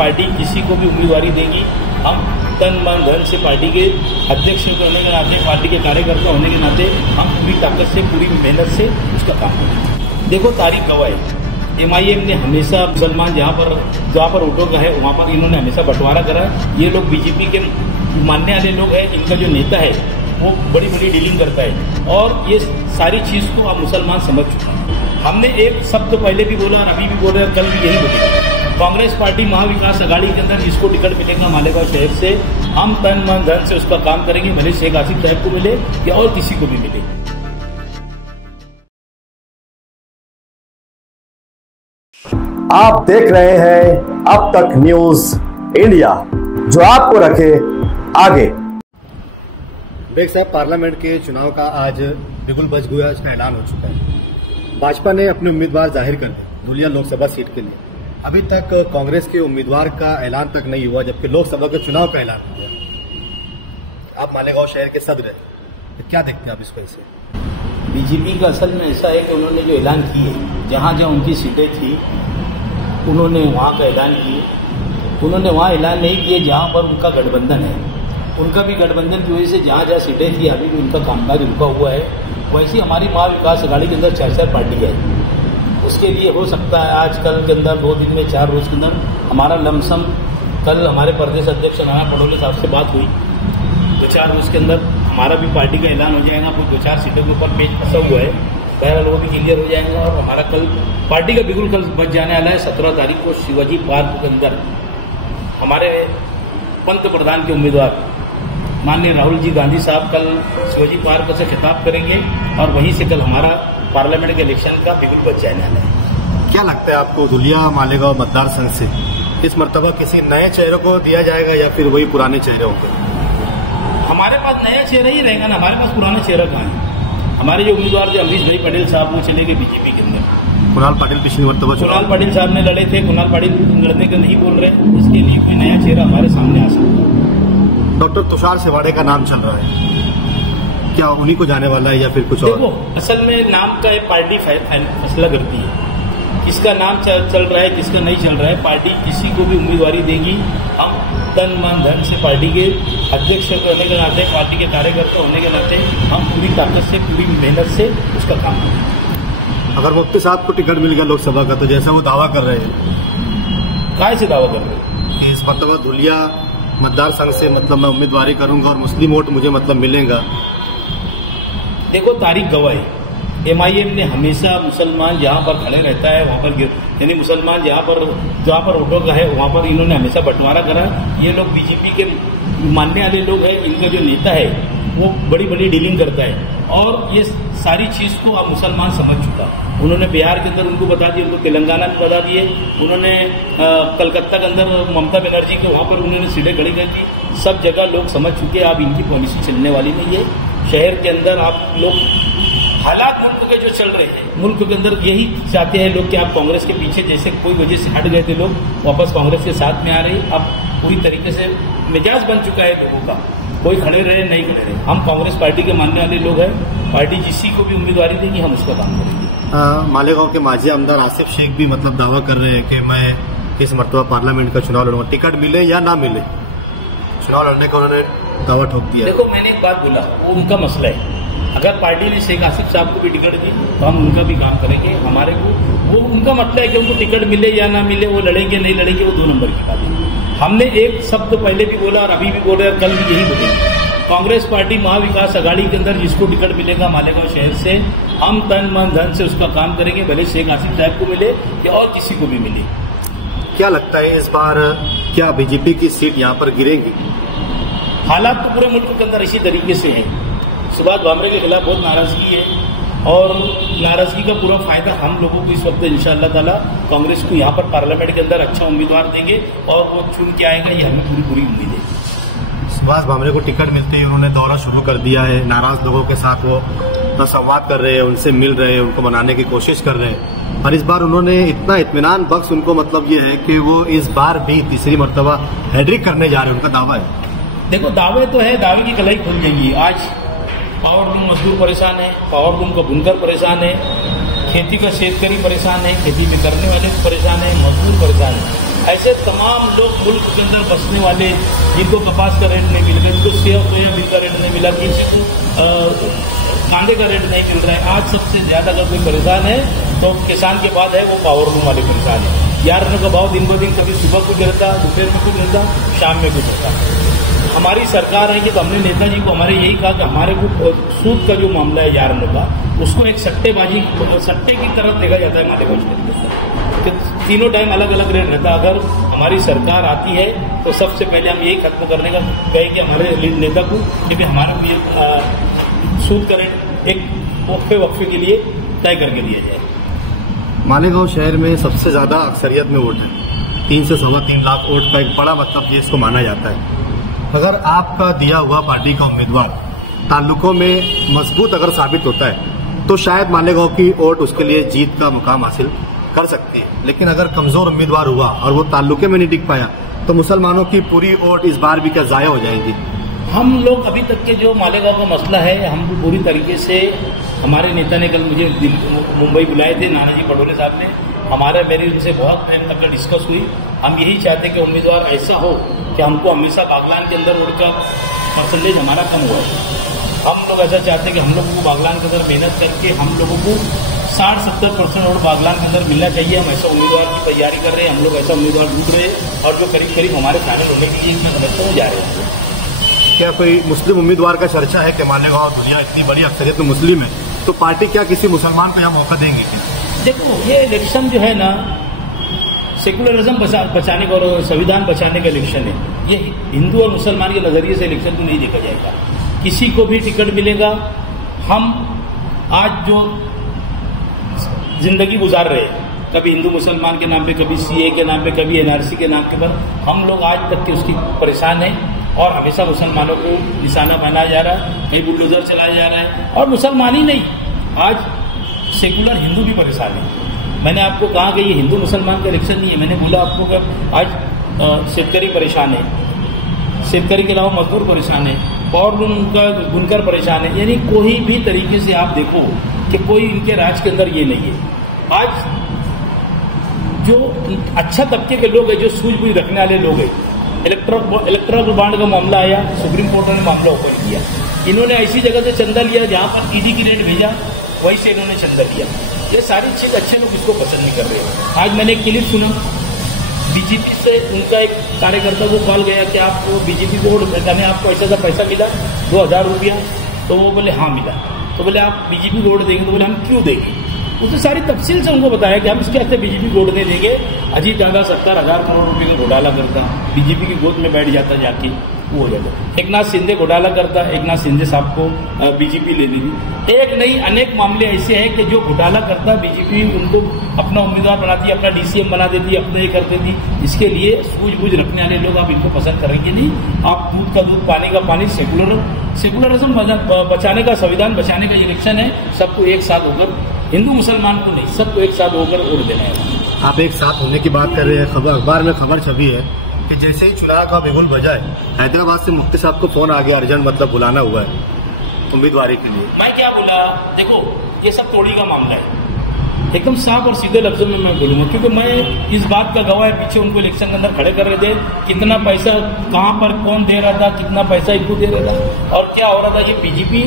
Party किसी को भी उम्मीदवारी देगी, हम तन मन धन से पार्टी के अध्यक्ष होने के नाते, पार्टी के कार्यकर्ता होने के नाते हम पूरी ताकत से, पूरी मेहनत से उसका काम करेंगे। देखो तारीख गवाह है, MIM ने हमेशा मुसलमान जहाँ पर वोटों का है वहाँ पर इन्होंने हमेशा बंटवारा करा है। ये लोग बीजेपी के मानने वाले लोग हैं, इनका जो नेता है वो बड़ी बड़ी डीलिंग करता है और ये सारी चीज़ को अब मुसलमान समझ चुका है। हमने एक शब्द पहले भी बोला और अभी भी बोल रहे हैं, कल भी यही बोलेंगे। कांग्रेस पार्टी महाविकास अघाड़ी के अंदर जिसको टिकट मिलेगा मालेगांव शहर से, हम तन मन धन से उसका काम करेंगे, भले शेख आसिफ साहब को मिले या और किसी को भी मिले। आप देख रहे हैं अब तक न्यूज इंडिया, जो आपको रखे आगे। बेग साहब, पार्लियामेंट के चुनाव का आज बिगुल बज गया, इसका ऐलान हो चुका है। भाजपा ने अपने उम्मीदवार जाहिर कर दिए धुलिया लोकसभा सीट के लिए। अभी तक कांग्रेस के उम्मीदवार का ऐलान तक नहीं हुआ, जबकि लोकसभा के चुनाव का ऐलान हो गया। आप मालेगांव शहर के सदर हैं, तो क्या देखते हैं आप इस वजह से? बीजेपी का असल में ऐसा है कि उन्होंने जो ऐलान किए, जहाँ जहाँ उनकी सीटें थी उन्होंने वहाँ का ऐलान किए। उन्होंने वहाँ ऐलान नहीं किए जहाँ पर उनका गठबंधन है। उनका भी गठबंधन की वजह से जहाँ जहाँ सीटें थी अभी भी उनका कामकाज रुका हुआ है। वैसे हमारी महाविकास अघाड़ी के अंदर 4 पार्टी है। उसके लिए हो सकता है आज कल के अंदर 2 दिन में 4 रोज के अंदर हमारा लमसम, कल हमारे प्रदेश अध्यक्ष नाना पटोले साहब से बात हुई, 2-4 रोज के अंदर हमारा भी पार्टी का ऐलान हो जाएगा। कोई 2-4 सीटों के ऊपर पेज फंसा हुआ है, बहरहाल वो भी क्लियर हो जाएगा। और हमारा कल पार्टी का बिल्कुल कल बच जाने वाला है। 17 तारीख को शिवाजी पार्क के अंदर हमारे पंत प्रधान के उम्मीदवार माननीय राहुल जी गांधी साहब कल शिवाजी पार्क से खिताब करेंगे और वहीं से कल हमारा पार्लियामेंट के इलेक्शन का बिल्कुल बच जाने वाला है। क्या लगता है आपको, धुलिया मालेगांव मतदार संघ से इस मर्तबा किसी नए चेहरे को दिया जाएगा या फिर वही पुराने चेहरे होंगे? हमारे पास नया चेहरा ही रहेगा ना, हमारे पास पुराना चेहरा कहाँ है? हमारे जो उम्मीदवार थे अमरीश भाई पटेल साहब, वो चले गए बीजेपी के अंदर। कुणाल पाटिल पिछली मर्तबा कुणाल पाटिल साहब ने लड़े थे, कुणाल पाटिल लड़ने का नहीं बोल रहे, इसके लिए कोई नया चेहरा हमारे सामने आ सकता है। डॉक्टर तुषार सिवाड़े का नाम चल रहा है, क्या उन्हीं को जाने वाला है या फिर कुछ और? देखो, असल में नाम का एक पार्टी फैसला करती है, किसका नाम चल रहा है किसका नहीं चल रहा है। पार्टी किसी को भी उम्मीदवारी देगी, हम तन मन धन से पार्टी के अध्यक्ष होने के नाते, पार्टी के कार्यकर्ता होने के नाते हम पूरी ताकत से, पूरी मेहनत से उसका काम करेंगे। अगर मुफ्ती साहब को टिकट मिल गया लोकसभा का, तो जैसा वो दावा कर रहे हैं, काय से दावा कर रहे हैं कि इस मर्तबा धुलिया मतदार संघ से मतलब मैं उम्मीदवारी करूंगा और मुस्लिम वोट मुझे मतलब मिलेगा। देखो तारीख गवाह है, MIM ने हमेशा मुसलमान जहाँ पर खड़े रहता है वहाँ पर, यानी मुसलमान जहाँ पर वोटों का है वहाँ पर इन्होंने हमेशा बंटवारा करा। ये लोग बीजेपी के मानने वाले लोग हैं, इनका जो नेता है वो बड़ी बड़ी डीलिंग करता है और ये सारी चीज़ को अब मुसलमान समझ चुका। उन्होंने बिहार के अंदर उनको बता दिए, उनको तेलंगाना में बता दिए, उन्होंने कलकत्ता के अंदर ममता बनर्जी के वहाँ पर उन्होंने सीटें खड़ी कर दी। सब जगह लोग समझ चुके हैं अब इनकी पॉलिसी चलने वाली नहीं है। शहर के अंदर आप लोग हालात मुल्क के जो चल रहे हैं, मुल्क के अंदर यही चाहते हैं लोग कि आप कांग्रेस के पीछे, जैसे कोई वजह से हट गए थे लोग, वापस कांग्रेस के साथ में आ रहे। अब पूरी तरीके से मिजाज बन चुका है लोगों का, कोई खड़े रहे नहीं खड़े रहे। हम कांग्रेस पार्टी के मानने वाले लोग हैं, पार्टी जिसी को भी उम्मीदवारी देगी हम उसका काम करेंगे। मालेगांव के माजी आमदार आसिफ शेख भी मतलब दावा कर रहे हैं कि मैं इस मर्तबा पार्लियामेंट का चुनाव लड़ूंगा, टिकट मिले या ना मिले, चुनाव लड़ने का उन्होंने दावा ठोक दिया। देखो, मैंने एक बात बोला, वो उनका मसला है। अगर पार्टी ने शेख आसिफ साहब को भी टिकट दी तो हम उनका भी काम करेंगे। हमारे को वो उनका मतलब है कि उनको टिकट मिले या ना मिले, वो लड़ेंगे नहीं लड़ेंगे, वो 2 नंबर की बात है। हमने एक शब्द पहले भी बोला और अभी भी बोल रहे हैं, कल भी यही बोलेंगे। कांग्रेस पार्टी महाविकास अघाड़ी के अंदर जिसको टिकट मिलेगा मालेगांव शहर से, हम तन मन धन से उसका काम करेंगे, भले शेख आसिफ साहब को मिले या और किसी को भी मिले। क्या लगता है इस बार क्या बीजेपी की सीट यहाँ पर गिरेगी? हालात तो पूरे मुल्क के अंदर इसी तरीके से है। सुभाष भामरे के खिलाफ बहुत नाराजगी है और नाराजगी का पूरा फायदा हम लोगों को इस वक्त इंशाअल्लाह ताला कांग्रेस को यहाँ पर पार्लियामेंट के अंदर अच्छा उम्मीदवार देंगे और वो चुन के आएगा, ये हमें पूरी उम्मीद है। सुभाष भामरे को टिकट मिलते ही उन्होंने दौरा शुरू कर दिया है, नाराज लोगों के साथ वो संवाद कर रहे हैं, उनसे मिल रहे हैं, उनको मनाने की कोशिश कर रहे हैं। और इस बार उन्होंने इतना इत्मीनान बख्श उनको मतलब ये है कि वो इस बार भी तीसरी मर्तबा हैट्रिक करने जा रहे हैं, उनका दावा है। देखो, दावे तो है, दावे की कलाई खुल जाएगी। आज पावर लूम मजदूर परेशान है, पावर लूम का बुनकर परेशान है, खेती का शेतकरी परेशान है, खेती में करने वाले परेशान है, मजदूर परेशान है। ऐसे तमाम लोग मुल्क के अंदर बसने वाले जिनको कपास का रेट नहीं मिल रहा, जिनको सोयाबीन का रेट नहीं मिला, किसी को कांदे का रेट नहीं मिल रहा है। आज सबसे ज्यादा अगर कोई परेशान है तो किसान के बाद है वो पावर लूम वाले परेशान है। यार का भाव दिन ब दिन कभी सुबह कुछ रहता, दोपहर में कुछ रहता, शाम में कुछ रहता। हमारी सरकार है कि तो हमने नेताजी को हमारे यही कहा कि हमारे को सूद का जो मामला है यार का, उसको एक सट्टे की तरफ देखा जाता है मालेगांव शहर के। तीनों टाइम अलग अलग रेट रहता। अगर हमारी सरकार आती है तो सबसे पहले हम यही खत्म करने का कहें कि हमारे नेता को कि हमारा भी सूद का रेट एक वक्फे के लिए तय करके दिया जाए। मालेगांव शहर में सबसे ज्यादा अक्सरियत में वोट है, 3 से 3.25 लाख वोट का एक बड़ा मतलब ये इसको माना जाता है। अगर आपका दिया हुआ पार्टी का उम्मीदवार ताल्लुकों में मजबूत अगर साबित होता है तो शायद मालेगांव की वोट उसके लिए जीत का मुकाम हासिल कर सकती है। लेकिन अगर कमजोर उम्मीदवार हुआ और वो ताल्लुके में नहीं टिक पाया तो मुसलमानों की पूरी वोट इस बार भी क्या जाया हो जाएगी। हम लोग अभी तक के जो मालेगांव का मसला है, हम पूरी तरीके से, हमारे नेता ने कल मुझे मुंबई बुलाए थे, नानाजी पटोले साहब ने, हमारा मेरी उनसे बहुत टाइम तक डिस्कस हुई। हम यही चाहते कि उम्मीदवार ऐसा हो कि हमको हमेशा बागलान के अंदर वोट का परसेंटेज हमारा कम हुआ है। हम लोग ऐसा चाहते हैं कि हम लोगों को बागलान के अंदर मेहनत करके हम लोगों को 60-70% वोट बागलान के अंदर मिलना चाहिए। हम ऐसा उम्मीदवार की तैयारी कर रहे हैं, हम लोग ऐसा उम्मीदवार ढूंढ रहे हैं और जो करीब करीब हमारे शामिल होने के लिए इसमें समझता हूँ जा रहे हैं। क्या कोई मुस्लिम उम्मीदवार का चर्चा है कि मालेगांव दुनिया इतनी बड़ी अक्सरियत में मुस्लिम है तो पार्टी क्या किसी मुसलमान को यह मौका देंगे क्या? देखो, ये इलेक्शन जो है ना, सेकुलरिज्म बचाने का और संविधान बचाने का इलेक्शन है। ये हिंदू और मुसलमान के नजरिए से इलेक्शन को नहीं देखा जाएगा। किसी को भी टिकट मिलेगा। हम आज जो जिंदगी गुजार रहे हैं, कभी हिंदू मुसलमान के नाम पे, कभी सीए के नाम पे, कभी एनआरसी के नाम के पर, हम लोग आज तक के उसकी परेशान हैं और हमेशा मुसलमानों को निशाना बनाया जा रहा है, कहीं बुलडोजर चलाया जा रहा है। और मुसलमान ही नहीं, आज सेकुलर हिंदू भी परेशान है। मैंने आपको कहा कि ये हिंदू मुसलमान का इलेक्शन नहीं है। मैंने बोला आपको कि आज शेतकरी परेशान है, शेतकरी के अलावा मजदूर परेशान है और उनका बुनकर परेशान है। यानी कोई भी तरीके से आप देखो कि कोई इनके राज के अंदर ये नहीं है। आज जो अच्छा तबके के लोग हैं, जो सूझबूझ रखने वाले लोग हैं, इलेक्ट्रल बॉन्ड का मामला आया, सुप्रीम कोर्ट ने मामला ओपन किया। इन्होंने ऐसी जगह से चंदा लिया जहां पर ईडी की रेट भेजा, वहीं से इन्होंने चंदा लिया। ये सारी चीज अच्छे लोग इसको पसंद नहीं कर रहे हैं। आज मैंने एक क्लिप सुना, बीजेपी से उनका एक कार्यकर्ता को कॉल गया कि आपको बीजेपी को वोट देने आपको ऐसा पैसा मिला 2000 रुपया, तो वो बोले हाँ मिला। तो बोले आप बीजेपी को वोट देंगे? तो बोले हम क्यों देंगे। उसने सारी तफसील से उनको बताया कि हम इसके हस्ते बीजेपी को वोट नहीं देंगे। अजीत दादा 70,000 करोड़ रुपए का घोटाला करता, बीजेपी की गोद में बैठ जाता जाके, वो हो जाता। एकनाथ शिंदे घोटाला करता, एकनाथ शिंदे साहब को बीजेपी ले लेगी। एक नहीं अनेक मामले ऐसे हैं कि जो घोटाला करता, बीजेपी उनको अपना उम्मीदवार बनाती, अपना डीसीएम बना देती, अपना ये कर देती। इसके लिए सूझबूझ रखने वाले लोग आप इनको पसंद करेंगे नहीं। आप दूध का दूध, पानी का पानी, सेकुलरिज्म बचाने का, संविधान बचाने का इलेक्शन है। सबको एक साथ होकर, हिंदू मुसलमान को नहीं, सबको एक साथ होकर वोट देना है। आप एक साथ होने की बात कर रहे हैं। खबर अखबार में खबर छपी है कि जैसे ही चुनाव का बिगुल बजा है, हैदराबाद से मुफ्ती साहब को फोन आ गया, अर्जेंट मतलब बुलाना हुआ है उम्मीदवारी के लिए। मैं क्या बोला, देखो ये सब तोड़ी का मामला है, एकदम साफ और सीधे लफ्जों में मैं बोलूंगा, क्योंकि मैं इस बात का गवाह है। पीछे उनको इलेक्शन के अंदर खड़े कर रहे थे, कितना पैसा कहां पर कौन दे रहा था, कितना पैसा इनको दे रहा था और क्या हो रहा था। ये बीजेपी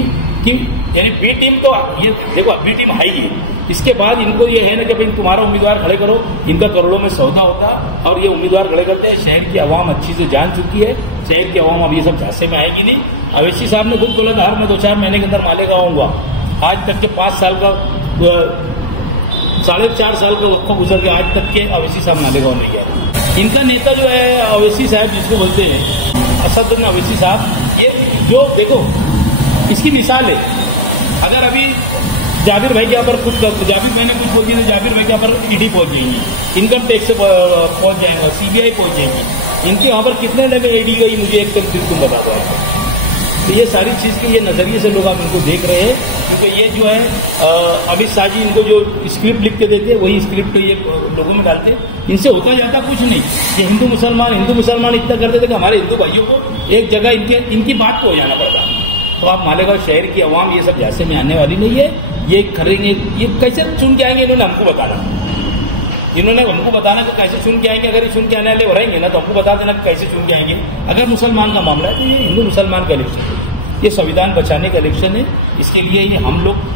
की यानी बी टीम, तो ये देखो बी टीम हाई है। इसके बाद इनको ये है ना कि भाई तुम्हारा उम्मीदवार खड़े करो, इनका करोड़ों में सौदा होता और ये उम्मीदवार खड़े करते हैं। शहर की आवाम अच्छी से जान चुकी है, शहर की आवाम अब ये सब झांसे में आएगी नहीं। अवैसी साहब ने खुद बोला था, मैं 2-4 महीने के अंदर मालेगांव आऊंगा। आज तक के 5 साल का 4.5 साल का वक्त गुजर गया, आज तक के अवैसी साहब मालेगांव नहीं गया। इनका नेता जो है अवैसी साहब, जिसको बोलते हैं असदुद्दीन अवैसी साहब, ये जो देखो इसकी मिसाल है। अगर अभी जाबिर भाई के यहाँ पर कुछ, जाबिर भाई ने कुछ बोल दिया तो जाबिर भाई के यहाँ पर ईडी पहुंच जाएंगी, इनकम टैक्स से पहुंच जाएगा, सीबीआई पहुंच जाएगी। इनके यहाँ पर कितने लगे ईडी गई, मुझे एक तुम बता दो। तो ये सारी चीज के ये नजरिए से लोग आप इनको देख रहे हैं, क्योंकि ये जो है अमित शाह जी इनको जो स्क्रिप्ट लिख के देते हैं, वही स्क्रिप्ट ये लोगों में डालते हैं। इनसे होता जाता कुछ नहीं। ये हिंदू मुसलमान इतना करते थे कि हमारे हिंदू भाइयों को एक जगह इनकी बात को हो जाना पड़ता। तो आप मालेगांव शहर की आवाम ये सब झांसे में आने वाली नहीं है। ये करेंगे, ये कैसे चुन के आएंगे, इन्होंने हमको बताना। इन्होंने हमको बताना कि कैसे चुन के आएंगे। अगर ये चुन के आने वाले रहेंगे ना तो हमको बता देना कि कैसे चुन के आएंगे। अगर मुसलमान का मामला है तो ये हिंदू मुसलमान का इलेक्शन है, ये संविधान बचाने का इलेक्शन है। इसके लिए ये हम लोग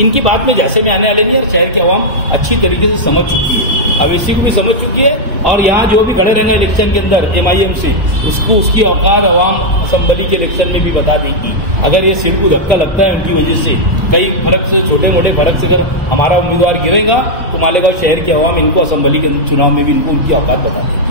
इनकी बात में जैसे भी आने वाले नहीं है, शहर की आवाम अच्छी तरीके से समझ चुकी है, अवेसी को भी समझ चुकी है। और यहाँ जो भी खड़े रहेंगे इलेक्शन के अंदर MIM से, उसको उसकी औकात आवाम असम्बली के इलेक्शन में भी बता देगी। अगर ये सिर को धक्का लगता है उनकी वजह से, कई फर्क से, छोटे मोटे फर्क से अगर हमारा उम्मीदवार गिरेगा तो मालेगांव शहर की आवाम इनको असम्बली के चुनाव में भी इनको उनकी औकात बता देगी।